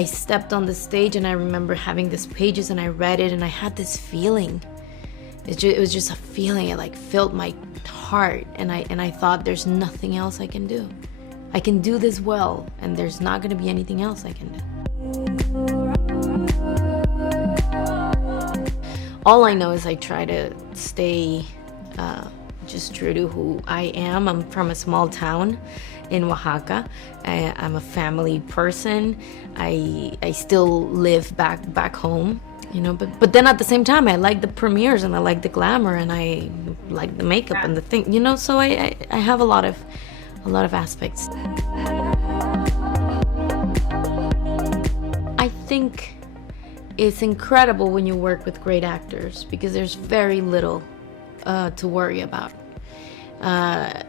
I stepped on the stage, and I remember having these pages, and I read it, and I had this feeling. It was just a feeling. It like filled my heart, and I thought, there's nothing else I can do. I can do this well, and there's not going to be anything else I can do. All I know is I try to stay just true to who I am. I'm from a small town in Oaxaca. I'm a family person. I still live back home, you know, but then at the same time, I like the premieres, and I like the glamour, and I like the makeup and the thing, you know, so I have a lot of aspects. I think it's incredible when you work with great actors, because there's very little to worry about.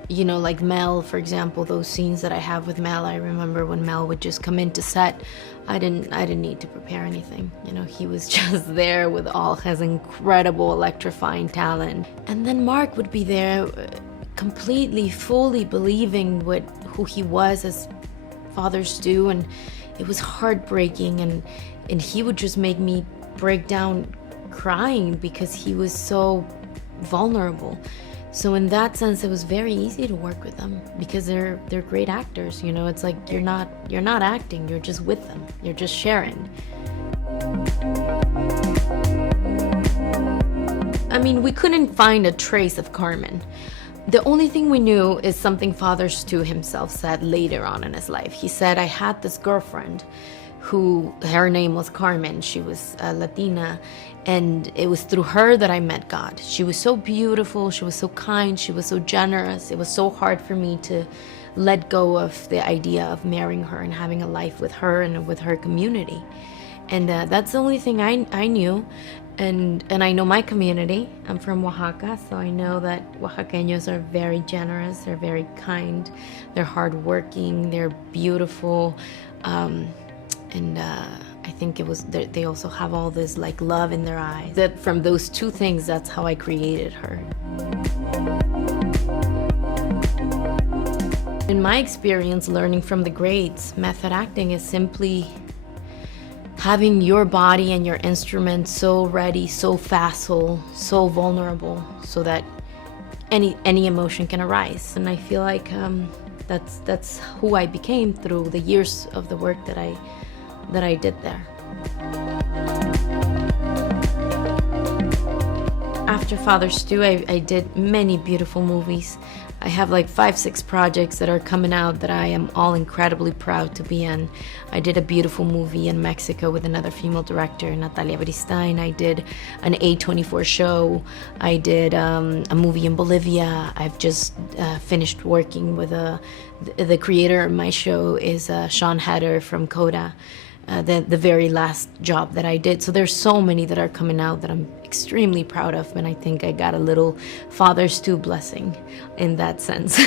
You know, like Mel, for example, those scenes that I have with Mel, I remember when Mel would just come into set, I didn't need to prepare anything. You know, he was just there with all his incredible, electrifying talent. And then Mark would be there completely, fully believing who he was as fathers do, and it was heartbreaking, and he would just make me break down crying because he was so vulnerable. So in that sense, it was very easy to work with them, because they're great actors. You know, it's like you're not acting, you're just with them, you're just sharing. I mean, we couldn't find a trace of Carmen. The only thing we knew is something Father Stu himself said later on in his life. He said, I had this girlfriend who, her name was Carmen. She was Latina, and it was through her that I met God. She was so beautiful, she was so kind, she was so generous. It was so hard for me to let go of the idea of marrying her and having a life with her and with her community. And that's the only thing I knew. And I know my community. I'm from Oaxaca, so I know that Oaxaqueños are very generous, they're very kind, they're hardworking, they're beautiful. And I think it was, they also have all this like love in their eyes. That from those two things, that's how I created her. In my experience, learning from the greats, method acting is simply having your body and your instrument so ready, so facile, so vulnerable, so that any emotion can arise. And I feel like that's who I became through the years of the work that I did there. After Father Stu, I did many beautiful movies. I have like 5-6 projects that are coming out that I am all incredibly proud to be in. I did a beautiful movie in Mexico with another female director, Natalia Beristain. I did an A24 show. I did a movie in Bolivia. I've just finished working with the creator of my show is Sean Hatter from Coda. The very last job that I did. So there's so many that are coming out that I'm extremely proud of, and I think I got a little Father Stu blessing in that sense.